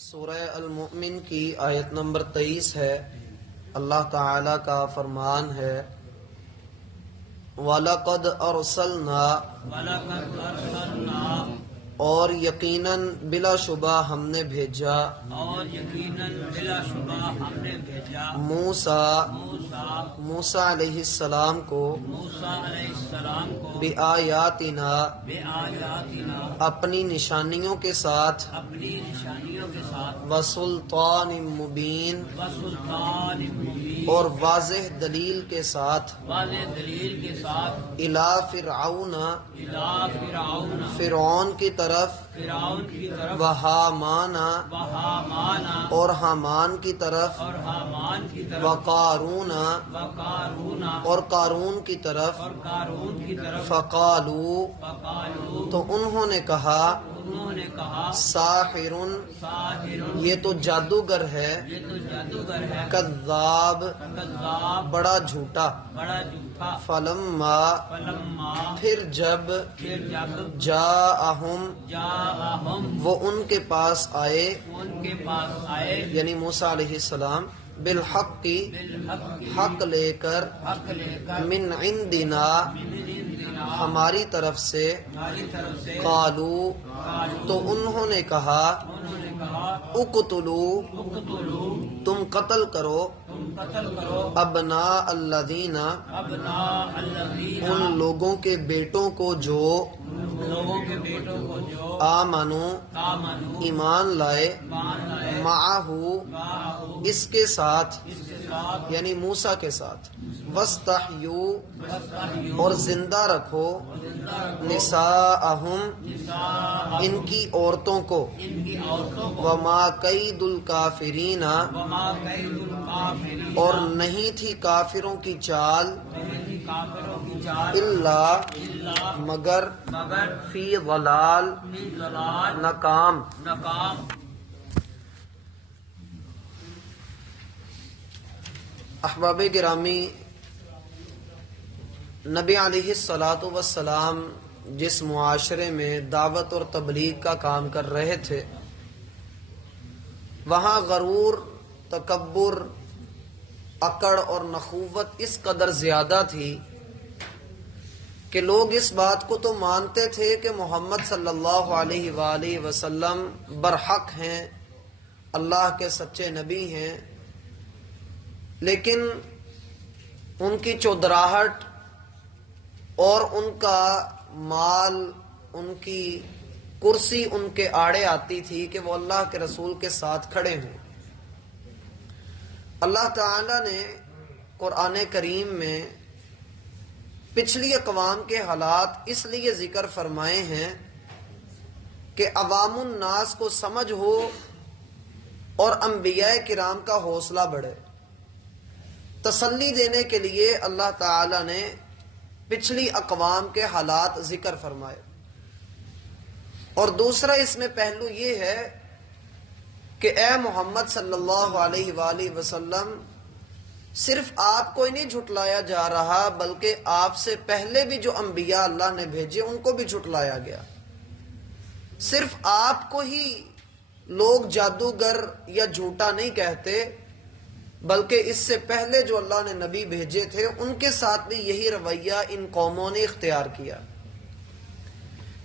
سورہ المؤمن کی آیت نمبر 23 ہے۔ اللہ تعالی کا فرمان ہے وَلَقَدْ أَرْسَلْنَا اور یقیناً بلا شبہ ہم نے بھیجا موسیٰ علیہ السلام کو بِآیاتنا اپنی نشانیوں کے ساتھ وَسُلْطَانٍ مُبِین اور واضح دلیل کے ساتھ اِلیٰ فرعون فرعون کی طرف وہامان اور حامان کی طرف وقارون اور قارون کی طرف فقالو تو انہوں نے کہا ساحر یہ تو جادوگر ہے کذاب بڑا جھوٹا فلما پھر جب جاءہم وہ ان کے پاس آئے یعنی موسیٰ علیہ السلام بالحق کی حق لے کر من عندنا ہماری طرف سے قالو تو انہوں نے کہا اقتلو تم قتل کرو ابناء الذین ان لوگوں کے بیٹوں کو جو آمنو ایمان لائے معہو اس کے ساتھ یعنی موسیٰ کے ساتھ وَاسْتَحْيُوا اور زندہ رکھو نساءہم ان کی عورتوں کو وَمَا كَيْدُ الْكَافِرِينَ اور نہیں تھی کافروں کی چال الا مگر فی ضلال ناکام احباب گرامی، نبی علیہ الصلاۃ والسلام جس معاشرے میں دعوت اور تبلیغ کا کام کر رہے تھے وہاں غرور، تکبر، اکڑ اور نخوت اس قدر زیادہ تھی کہ لوگ اس بات کو تو مانتے تھے کہ محمد صلی اللہ علیہ وآلہ وسلم برحق ہیں، اللہ کے سچے نبی ہیں، لیکن ان کی چودراہٹ اور ان کا مال، ان کی کرسی ان کے آڑے آتی تھی کہ وہ اللہ کے رسول کے ساتھ کھڑے ہوں۔ اللہ تعالی نے قرآن کریم میں پچھلی اقوام کے حالات اس لیے ذکر فرمائے ہیں کہ عوام الناس کو سمجھ ہو اور انبیاء کرام کا حوصلہ بڑھے۔ تسلی دینے کے لیے اللہ تعالی نے پچھلی اقوام کے حالات ذکر فرمائے، اور دوسرا اس میں پہلو یہ ہے کہ اے محمد صلی اللہ علیہ وآلہ وسلم صرف آپ کو ہی نہیں جھٹلایا جا رہا بلکہ آپ سے پہلے بھی جو انبیاء اللہ نے بھیجے ان کو بھی جھٹلایا گیا۔ صرف آپ کو ہی لوگ جادوگر یا جھوٹا نہیں کہتے بلکہ اس سے پہلے جو اللہ نے نبی بھیجے تھے ان کے ساتھ بھی یہی رویہ ان قوموں نے اختیار کیا۔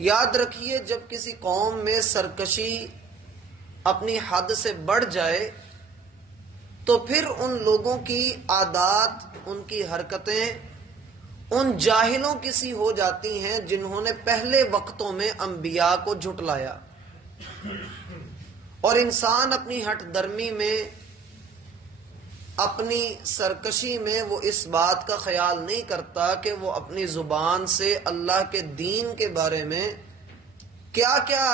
یاد رکھیے، جب کسی قوم میں سرکشی اپنی حد سے بڑھ جائے تو پھر ان لوگوں کی عادات، ان کی حرکتیں ان جاہلوں کی سی ہو جاتی ہیں جنہوں نے پہلے وقتوں میں انبیاء کو جھٹلایا، اور انسان اپنی ہٹ درمی میں، اپنی سرکشی میں وہ اس بات کا خیال نہیں کرتا کہ وہ اپنی زبان سے اللہ کے دین کے بارے میں کیا کیا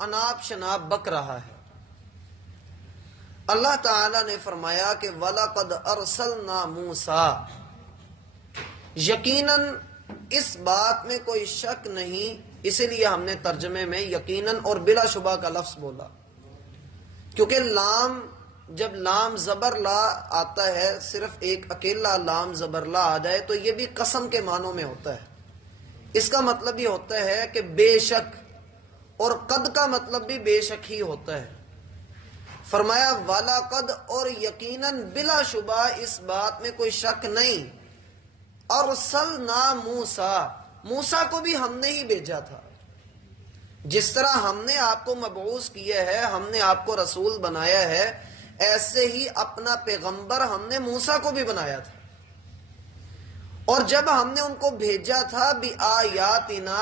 اناپ شناپ بک رہا ہے۔ اللہ تعالی نے فرمایا کہ وَلَقَدْ أَرْسَلْنَا مُوسَىٰ یقیناً اس بات میں کوئی شک نہیں، اسی لیے ہم نے ترجمے میں یقیناً اور بلا شبہ کا لفظ بولا، کیونکہ جب لام زبر لا آتا ہے، صرف ایک اکیلا لام زبر لا آ جائے تو یہ بھی قسم کے معنوں میں ہوتا ہے۔ اس کا مطلب یہ ہوتا ہے کہ بے شک، اور قد کا مطلب بھی بے شک ہی ہوتا ہے۔ فرمایا والا قد، اور یقیناً بلا شبہ اس بات میں کوئی شک نہیں، ارسلنا موسیٰ، موسیٰ کو بھی ہم نے ہی بھیجا تھا. جس طرح ہم نے آپ کو مبعوث کیا ہے، ہم نے آپ کو رسول بنایا ہے، ایسے ہی اپنا پیغمبر ہم نے موسیٰ کو بھی بنایا تھا. اور جب ہم نے ان کو بھیجا تھا بِآیاتنا،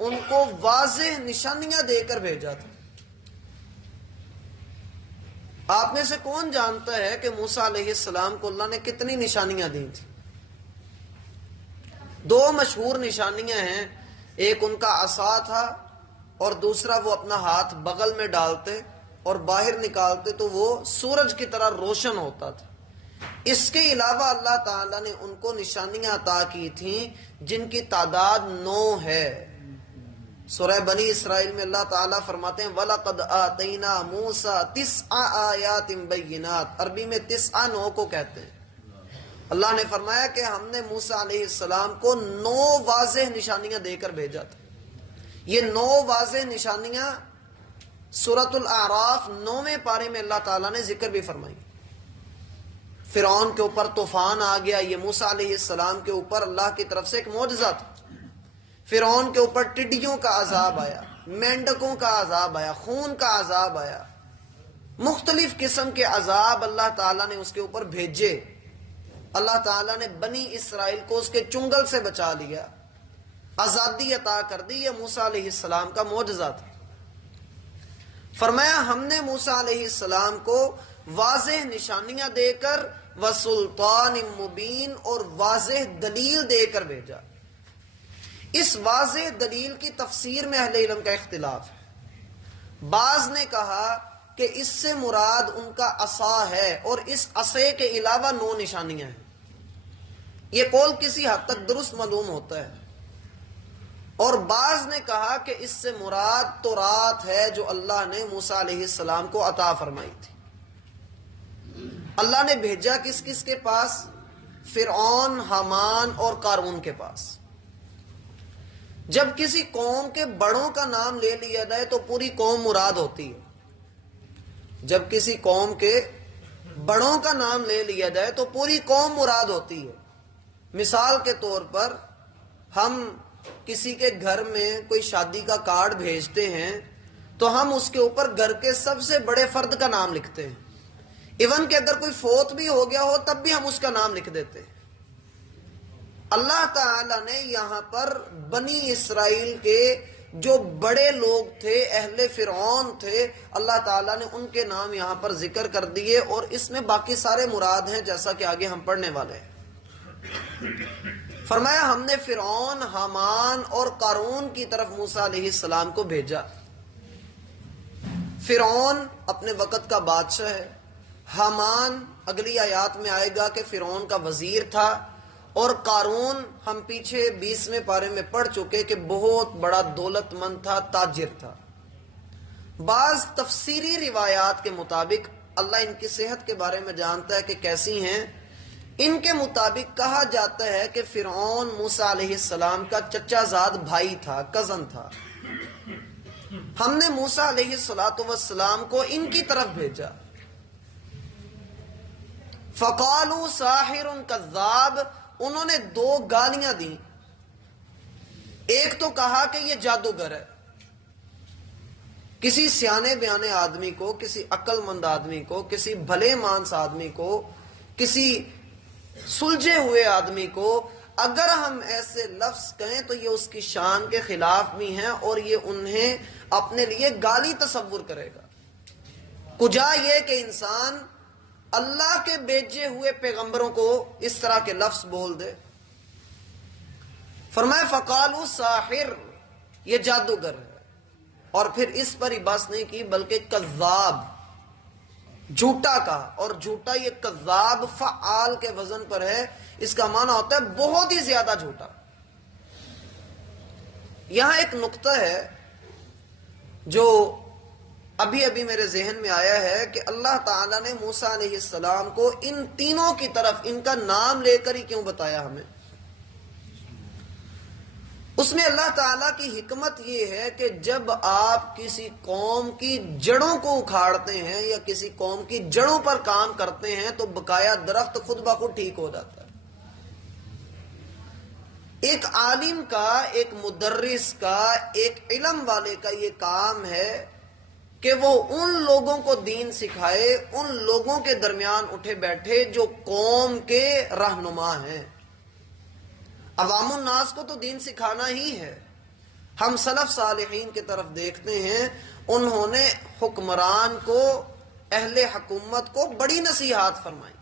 ان کو واضح نشانیاں دے کر بھیجا تھا. آپ میں سے کون جانتا ہے کہ موسیٰ علیہ السلام کو اللہ نے کتنی نشانیاں دی تھی؟ 2 مشہور نشانیاں ہیں. ایک ان کا عصا تھا، اور دوسرا وہ اپنا ہاتھ بغل میں ڈالتے اور باہر نکالتے تو وہ سورج کی طرح روشن ہوتا تھا. اس کے علاوہ اللہ تعالیٰ نے ان کو نشانیاں عطا کی تھیں جن کی تعداد 9 ہے. سورہ بنی اسرائیل میں اللہ تعالیٰ فرماتے ہیں وَلَقَدْ آتَيْنَا مُوسَىٰ 9 آیات بینات، عربی میں 9 کو کہتے ہیں. اللہ نے فرمایا کہ ہم نے موسیٰ علیہ السلام کو 9 واضح نشانیاں دے کر بھیجا تھا. یہ 9 واضح نشانیاں سورۃ الاعراف 9ویں پارے میں اللہ تعالیٰ نے ذکر بھی فرمائی. فرعون کے اوپر طوفان آ گیا، یہ موسیٰ علیہ السلام کے اوپر اللہ کی طرف سے ایک معجزہ تھا. فرعون کے اوپر ٹڈیوں کا عذاب آیا، مینڈکوں کا عذاب آیا، خون کا عذاب آیا، مختلف قسم کے عذاب اللہ تعالیٰ نے اس کے اوپر بھیجے. اللہ تعالیٰ نے بنی اسرائیل کو اس کے چنگل سے بچا لیا، آزادی عطا کر دی. یہ موسیٰ علیہ السلام کا معجزہ تھا. فرمایا ہم نے موسیٰ علیہ السلام کو واضح نشانیاں دے کر وسلطان مبین، اور واضح دلیل دے کر بھیجا. اس واضح دلیل کی تفسیر میں اہل علم کا اختلاف ہے. بعض نے کہا کہ اس سے مراد ان کا عصا ہے، اور اس عصے کے علاوہ 9 نشانیاں ہیں. یہ قول کسی حد تک درست معلوم ہوتا ہے. اور بعض نے کہا کہ اس سے مراد تورات ہے جو اللہ نے موسیٰ علیہ السلام کو عطا فرمائی تھی. اللہ نے بھیجا کس کس کے پاس؟ فرعون، حامان اور قارون کے پاس. جب کسی قوم کے بڑوں کا نام لے لیا جائے تو پوری قوم مراد ہوتی ہے. جب کسی قوم کے بڑوں کا نام لے لیا جائے تو پوری قوم مراد ہوتی ہے. مثال کے طور پر ہم کسی کے گھر میں کوئی شادی کا کارڈ بھیجتے ہیں تو ہم اس کے اوپر گھر کے سب سے بڑے فرد کا نام لکھتے ہیں. ایون کہ اگر کوئی فوت بھی ہو گیا ہو تب بھی ہم اس کا نام لکھ دیتے ہیں. اللہ تعالی نے یہاں پر بنی اسرائیل کے جو بڑے لوگ تھے، اہل فرعون تھے، اللہ تعالیٰ نے ان کے نام یہاں پر ذکر کر دیے، اور اس میں باقی سارے مراد ہیں جیسا کہ آگے ہم پڑھنے والے ہیں. فرمایا ہم نے فرعون، حامان اور قارون کی طرف موسیٰ علیہ السلام کو بھیجا. فرعون اپنے وقت کا بادشاہ ہے. حامان اگلی آیات میں آئے گا کہ فرعون کا وزیر تھا. اور قارون ہم پیچھے 20ویں پارے میں پڑھ چکے کہ بہت بڑا دولت مند تھا، تاجر تھا. بعض تفسیری روایات کے مطابق، اللہ ان کی صحت کے بارے میں جانتا ہے کہ کیسی ہیں، ان کے مطابق کہا جاتا ہے کہ فرعون موسیٰ علیہ السلام کا چچا زاد بھائی تھا، کزن تھا. ہم نے موسیٰ علیہ السلام کو ان کی طرف بھیجا. فقالوا ساحر کذاب، انہوں نے 2 گالیاں دی. ایک تو کہا کہ یہ جادوگر ہے. کسی سیانے بیانے آدمی کو، کسی عقل مند آدمی کو، کسی بھلے مانس آدمی کو، کسی سلجھے ہوئے آدمی کو اگر ہم ایسے لفظ کہیں تو یہ اس کی شان کے خلاف بھی ہیں، اور یہ انہیں اپنے لیے گالی تصور کرے گا. کجا یہ کہ انسان اللہ کے بھیجے ہوئے پیغمبروں کو اس طرح کے لفظ بول دے. فرمایا فقالوا ساحر، یہ جادوگر ہے. اور پھر اس پر ہی بس نہیں کی بلکہ کذاب، جھوٹا کہا. اور جھوٹا یہ کذاب فعال کے وزن پر ہے. اس کا معنی ہوتا ہے بہت ہی زیادہ جھوٹا. یہاں ایک نقطہ ہے جو ابھی ابھی میرے ذہن میں آیا ہے کہ اللہ تعالیٰ نے موسیٰ علیہ السلام کو ان تینوں کی طرف ان کا نام لے کر ہی کیوں بتایا ہمیں. اس میں اللہ تعالیٰ کی حکمت یہ ہے کہ جب آپ کسی قوم کی جڑوں کو اکھاڑتے ہیں یا کسی قوم کی جڑوں پر کام کرتے ہیں تو بقایا درخت خود بخود ٹھیک ہو جاتا ہے۔ ایک عالم کا، ایک مدرس کا، ایک علم والے کا یہ کام ہے کہ وہ ان لوگوں کو دین سکھائے، ان لوگوں کے درمیان اٹھے بیٹھے جو قوم کے رہنما ہیں۔ عوام الناس کو تو دین سکھانا ہی ہے۔ ہم سلف صالحین کی طرف دیکھتے ہیں، انہوں نے حکمران کو، اہل حکومت کو بڑی نصیحات فرمائی۔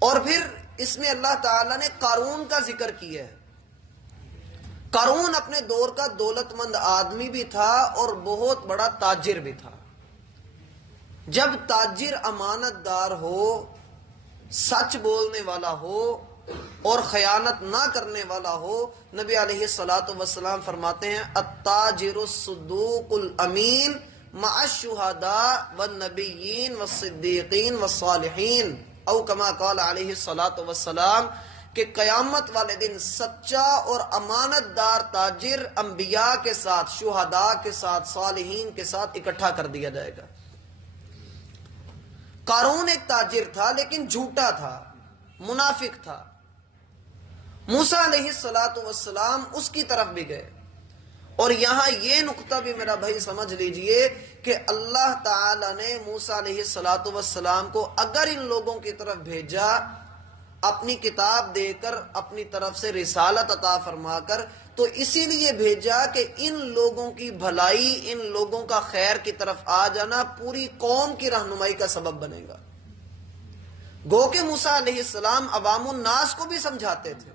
اور پھر اس میں اللہ تعالیٰ نے قارون کا ذکر کیا ہے۔ قارون اپنے دور کا دولت مند آدمی بھی تھا اور بہت بڑا تاجر بھی تھا۔ جب تاجر امانت دار ہو، سچ بولنے والا ہو اور خیانت نہ کرنے والا ہو، نبی علیہ الصلوۃ والسلام فرماتے ہیں التاجر الصدوق الامین مع الشہداء والنبیین والصدیقین والصالحین، او کما قال علیہ الصلوۃ والسلام، کہ قیامت والے دن سچا اور امانت دار تاجر انبیاء کے ساتھ، شہداء کے ساتھ، صالحین کے ساتھ اکٹھا کر دیا جائے گا۔ قارون ایک تاجر تھا لیکن جھوٹا تھا، منافق تھا۔ موسیٰ علیہ السلام اس کی طرف بھی گئے، اور یہاں یہ نقطہ بھی میرا بھائی سمجھ لیجئے کہ اللہ تعالی نے موسیٰ علیہ السلام کو اگر ان لوگوں کی طرف بھیجا، اپنی کتاب دے کر، اپنی طرف سے رسالت عطا فرما کر، تو اسی لیے بھیجا کہ ان لوگوں کی بھلائی، ان لوگوں کا خیر کی طرف آ جانا پوری قوم کی رہنمائی کا سبب بنے گا۔ گو کہ موسیٰ علیہ السلام عوام الناس کو بھی سمجھاتے تھے،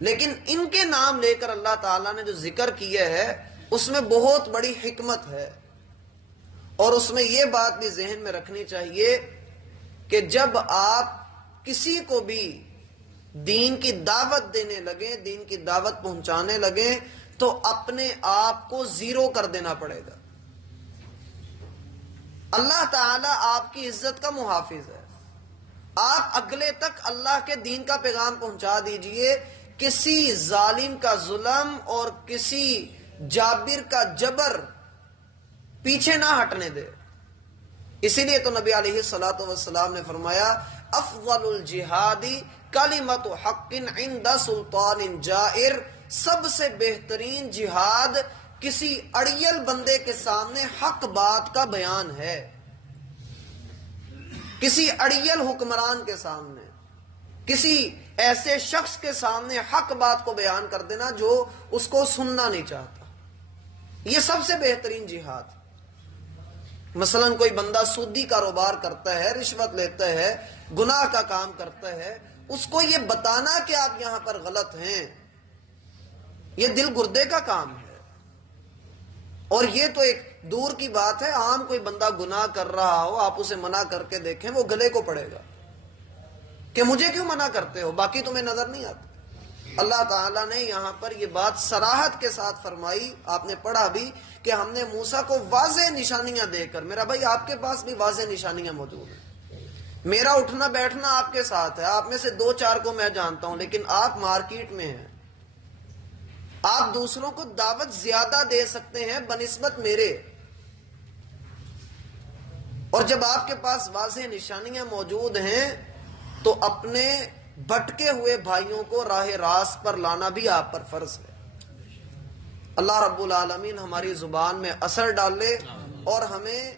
لیکن ان کے نام لے کر اللہ تعالیٰ نے جو ذکر کیا ہے اس میں بہت بڑی حکمت ہے۔ اور اس میں یہ بات بھی ذہن میں رکھنی چاہیے کہ جب آپ کسی کو بھی دین کی دعوت دینے لگیں، دین کی دعوت پہنچانے لگیں، تو اپنے آپ کو زیرو کر دینا پڑے گا۔ اللہ تعالیٰ آپ کی عزت کا محافظ ہے۔ آپ اگلے تک اللہ کے دین کا پیغام پہنچا دیجئے، کسی ظالم کا ظلم اور کسی جابر کا جبر پیچھے نہ ہٹنے دے۔ اسی لیے تو نبی علیہ الصلوۃ والسلام نے فرمایا افضل الجہاد کلمۃ حق عند سلطان جائر، سب سے بہترین جہاد کسی اڑیل بندے کے سامنے حق بات کا بیان ہے۔ کسی اڑیل حکمران کے سامنے، کسی ایسے شخص کے سامنے حق بات کو بیان کر دینا جو اس کو سننا نہیں چاہتا، یہ سب سے بہترین جہاد۔ مثلا کوئی بندہ سودی کاروبار کرتا ہے، رشوت لیتا ہے، گناہ کا کام کرتا ہے، اس کو یہ بتانا کہ آپ یہاں پر غلط ہیں، یہ دل گردے کا کام ہے۔ اور یہ تو ایک دور کی بات ہے، عام کوئی بندہ گناہ کر رہا ہو، آپ اسے منع کر کے دیکھیں، وہ گلے کو پڑے گا کہ مجھے کیوں منع کرتے ہو، باقی تمہیں نظر نہیں آتا۔ اللہ تعالیٰ نے یہاں پر یہ بات صراحت کے ساتھ فرمائی، آپ نے پڑھا بھی کہ ہم نے موسیٰ کو واضح نشانیاں دے کر، میرا بھائی آپ کے پاس بھی واضح نشانیاں موجود ہیں، میرا اٹھنا بیٹھنا آپ کے ساتھ ہے، آپ میں سے 2-4 کو میں جانتا ہوں، لیکن آپ مارکیٹ میں ہیں، آپ دوسروں کو دعوت زیادہ دے سکتے ہیں بنسبت میرے، اور جب آپ کے پاس واضح نشانیاں موجود ہیں تو اپنے بھٹکے ہوئے بھائیوں کو راہ راست پر لانا بھی آپ پر فرض ہے۔ اللہ رب العالمین ہماری زبان میں اثر ڈالے اور ہمیں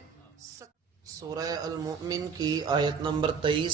سورہ المؤمن کی آیت نمبر 23